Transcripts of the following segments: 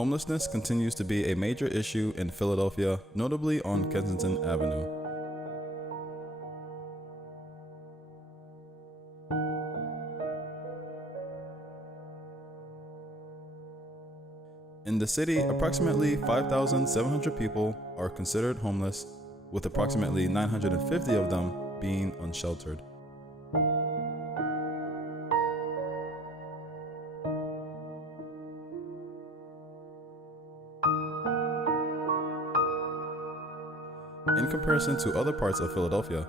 Homelessness continues to be a major issue in Philadelphia, notably on Kensington Avenue. In the city, approximately 5,700 people are considered homeless, with approximately 950 of them being unsheltered. In comparison to other parts of Philadelphia,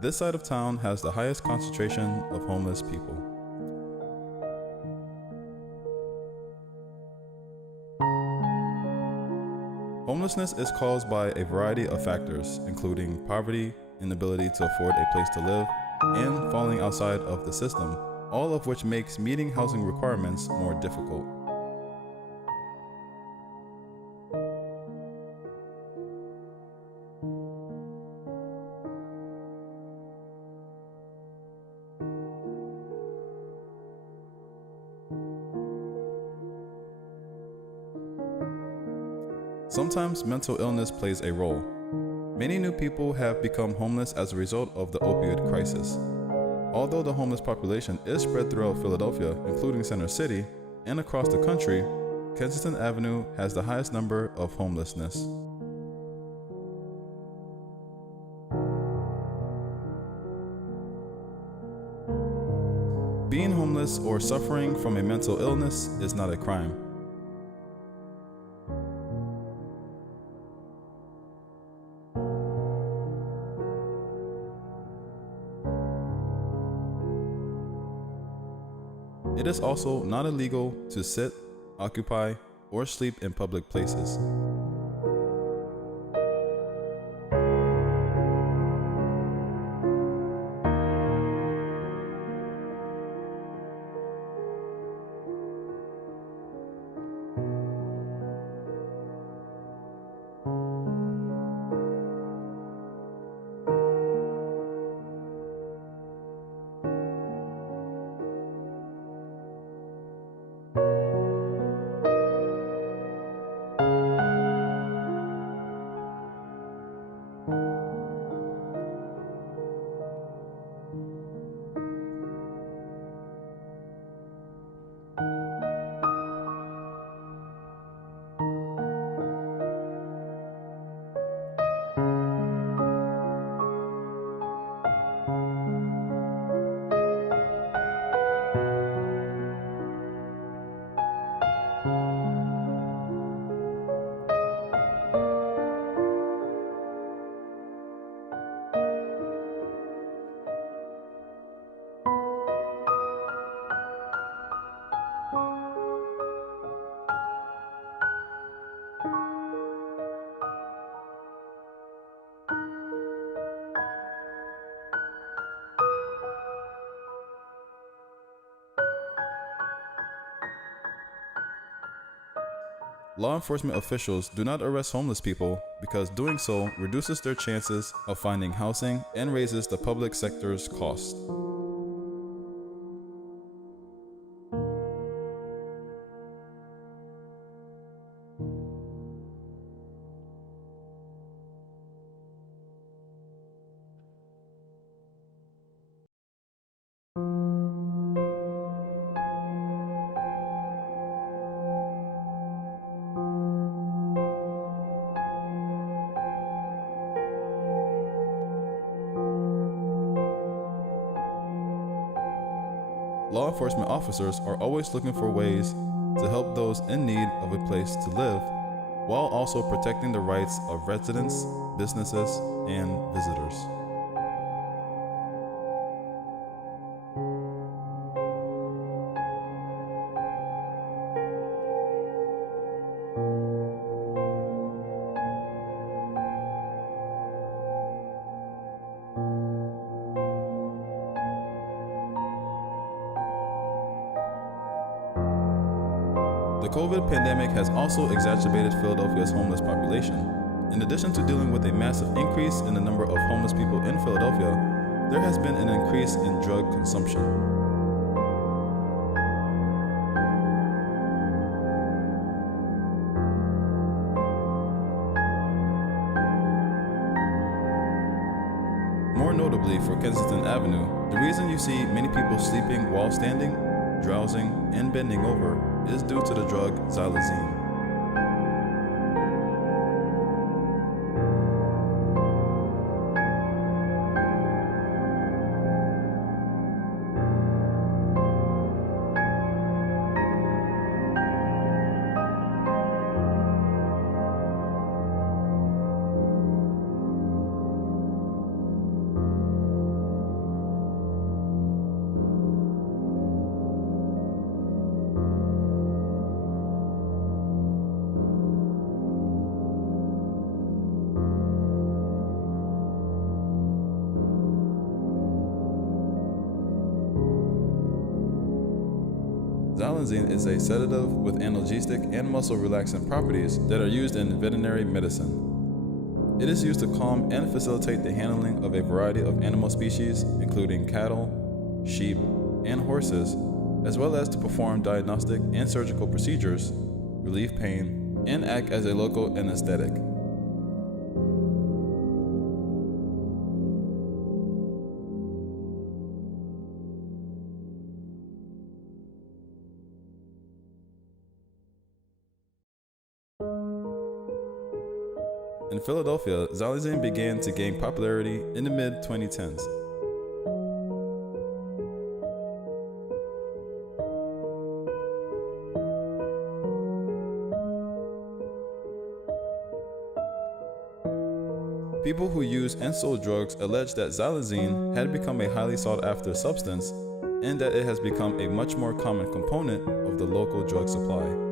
this side of town has the highest concentration of homeless people. Homelessness is caused by a variety of factors, including poverty, inability to afford a place to live, and falling outside of the system, all of which makes meeting housing requirements more difficult. Sometimes mental illness plays a role. Many new people have become homeless as a result of the opioid crisis. Although the homeless population is spread throughout Philadelphia, including Center City, and across the country, Kensington Avenue has the highest number of homelessness. Being homeless or suffering from a mental illness is not a crime. It is also not illegal to sit, occupy, or sleep in public places. Law enforcement officials do not arrest homeless people because doing so reduces their chances of finding housing and raises the public sector's cost. Law enforcement officers are always looking for ways to help those in need of a place to live, while also protecting the rights of residents, businesses, and visitors. The COVID pandemic has also exacerbated Philadelphia's homeless population. In addition to dealing with a massive increase in the number of homeless people in Philadelphia, there has been an increase in drug consumption. Notably for Kensington Avenue, the reason you see many people sleeping while standing, drowsing, and bending over is due to the drug xylazine. Xylazine is a sedative with analgesic and muscle relaxant properties that are used in veterinary medicine. It is used to calm and facilitate the handling of a variety of animal species, including cattle, sheep, and horses, as well as to perform diagnostic and surgical procedures, relieve pain, and act as a local anesthetic. In Philadelphia, xylazine began to gain popularity in the mid-2010s. People who use and sold drugs allege that xylazine had become a highly sought-after substance and that it has become a much more common component of the local drug supply.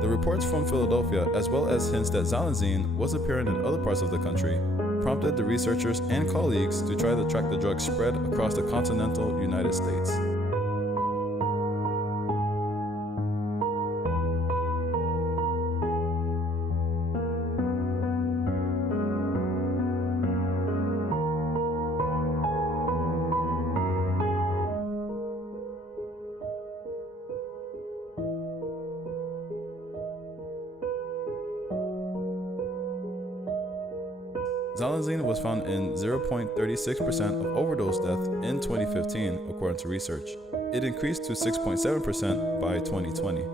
The reports from Philadelphia, as well as hints that xylazine was appearing in other parts of the country, prompted the researchers and colleagues to try to track the drug's spread across the continental United States. Xylazine was found in 0.36% of overdose death in 2015, according to research. It increased to 6.7% by 2020.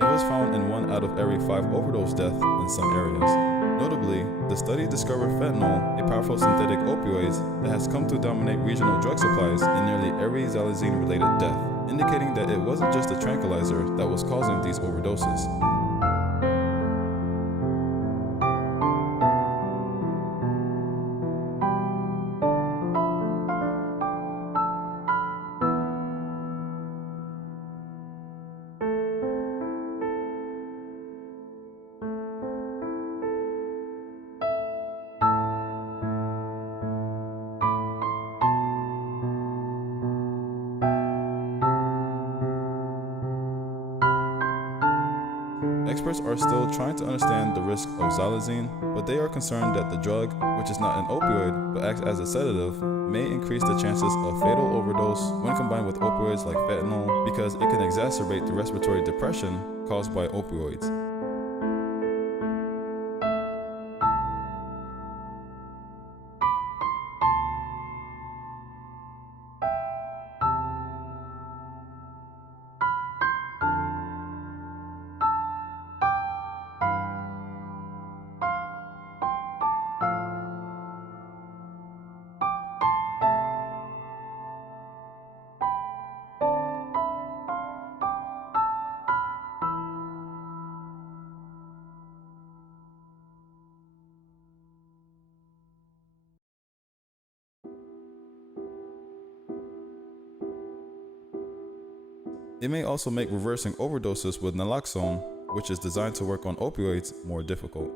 It was found in 1 out of every 5 overdose deaths in some areas. Notably, the study discovered fentanyl, a powerful synthetic opioid that has come to dominate regional drug supplies in nearly every xylazine-related death, indicating that it wasn't just a tranquilizer that was causing these overdoses. experts are still trying to understand the risk of xylazine, but they are concerned that the drug, which is not an opioid but acts as a sedative, may increase the chances of fatal overdose when combined with opioids like fentanyl because it can exacerbate the respiratory depression caused by opioids. It may also make reversing overdoses with naloxone, which is designed to work on opioids, more difficult.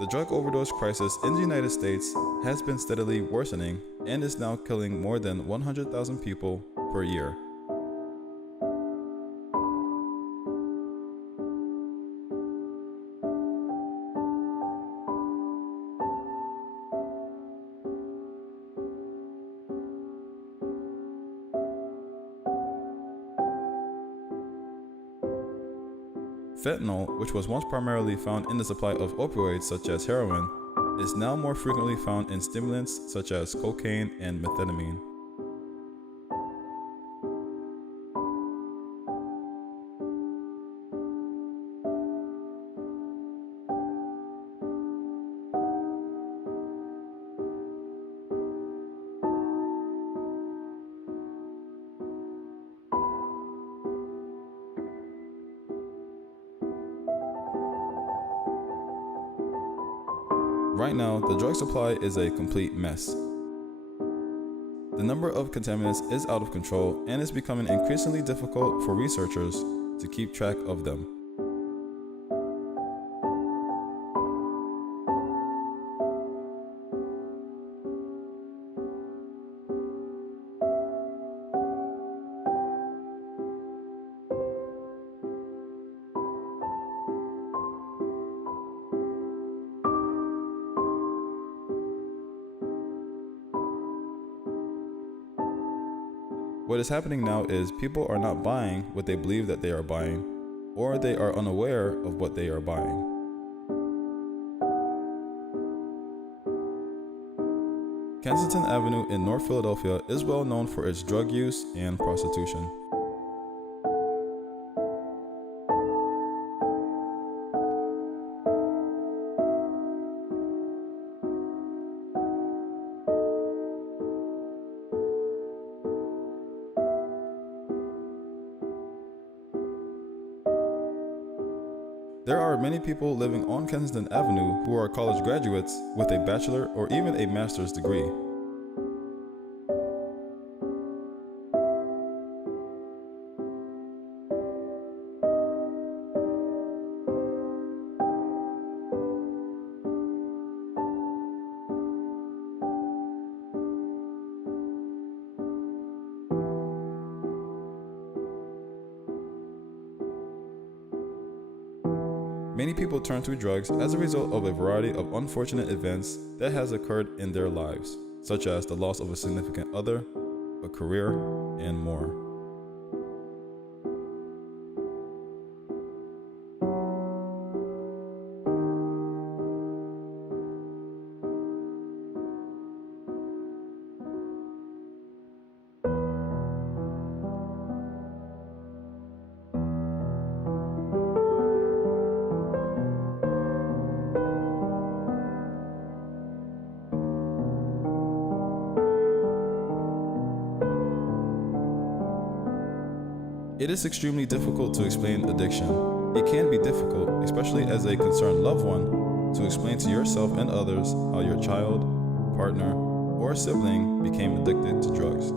The drug overdose crisis in the United States has been steadily worsening and is now killing more than 100,000 people per year. Fentanyl, which was once primarily found in the supply of opioids such as heroin, is now more frequently found in stimulants such as cocaine and methamphetamine. Right now, the drug supply is a complete mess. The number of contaminants is out of control and is becoming increasingly difficult for researchers to keep track of them. What is happening now is people are not buying what they believe that they are buying, or they are unaware of what they are buying. Kensington Avenue in North Philadelphia is well known for its drug use and prostitution. There are many people living on Kensington Avenue who are college graduates with a bachelor or even a master's degree. Many people turn to drugs as a result of a variety of unfortunate events that has occurred in their lives, such as the loss of a significant other, a career, and more. It is extremely difficult to explain addiction. It can be difficult, especially as a concerned loved one, to explain to yourself and others how your child, partner, or sibling became addicted to drugs.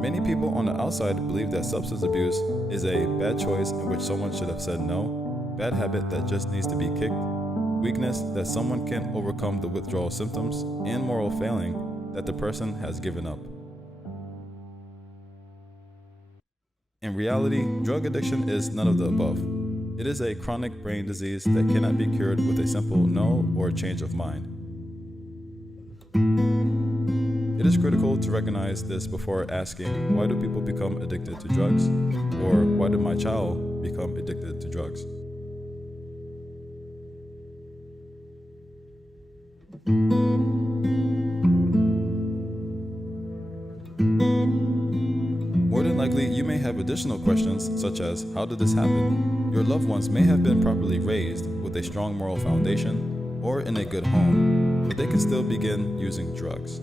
Many people on the outside believe that substance abuse is a bad choice in which someone should have said no, bad habit that just needs to be kicked, weakness that someone can't overcome the withdrawal symptoms, and moral failing that the person has given up. In reality, drug addiction is none of the above. It is a chronic brain disease that cannot be cured with a simple no or a change of mind. It is critical to recognize this before asking, why do people become addicted to drugs? Or why did my child become addicted to drugs? More than likely, you may have additional questions such as, how did this happen? Your loved ones may have been properly raised with a strong moral foundation or in a good home, but they can still begin using drugs.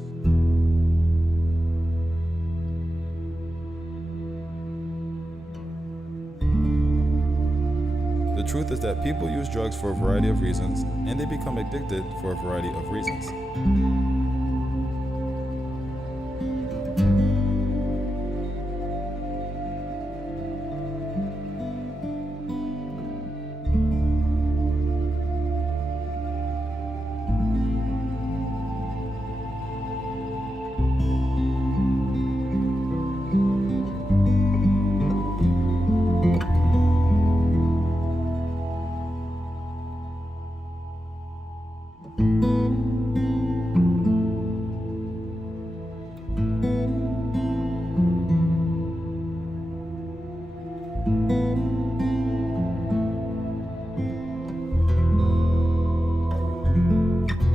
The truth is that people use drugs for a variety of reasons, and they become addicted for a variety of reasons.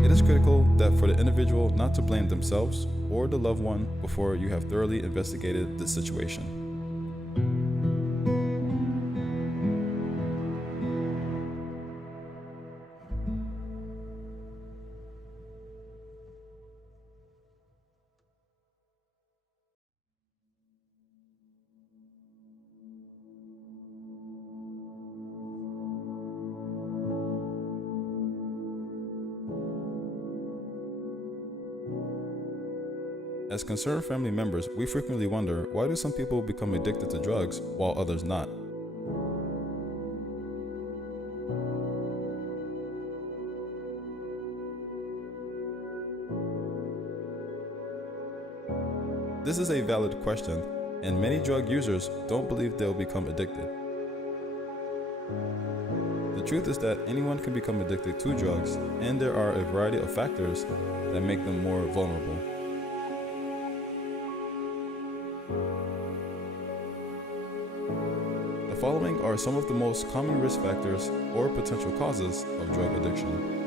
It is critical that for the individual not to blame themselves or the loved one before you have thoroughly investigated the situation. As concerned family members, we frequently wonder, why do some people become addicted to drugs while others not? This is a valid question, and many drug users don't believe they'll become addicted. The truth is that anyone can become addicted to drugs, and there are a variety of factors that make them more vulnerable. The following are some of the most common risk factors or potential causes of drug addiction.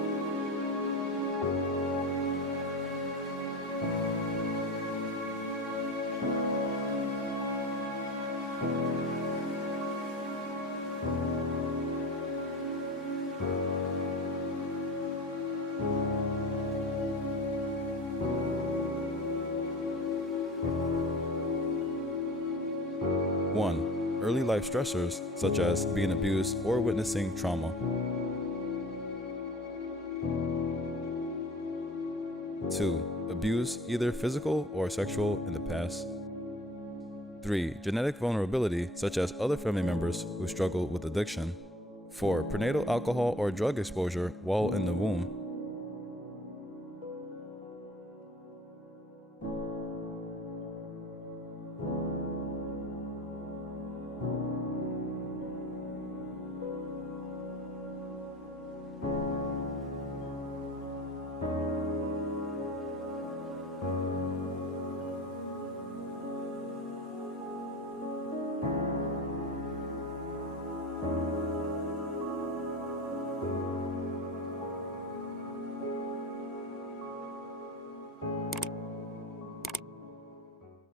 One, early life stressors such as being abused or witnessing trauma. 2, abuse, either physical or sexual, in the past. 3, genetic vulnerability such as other family members who struggle with addiction. 4, prenatal alcohol or drug exposure while in the womb.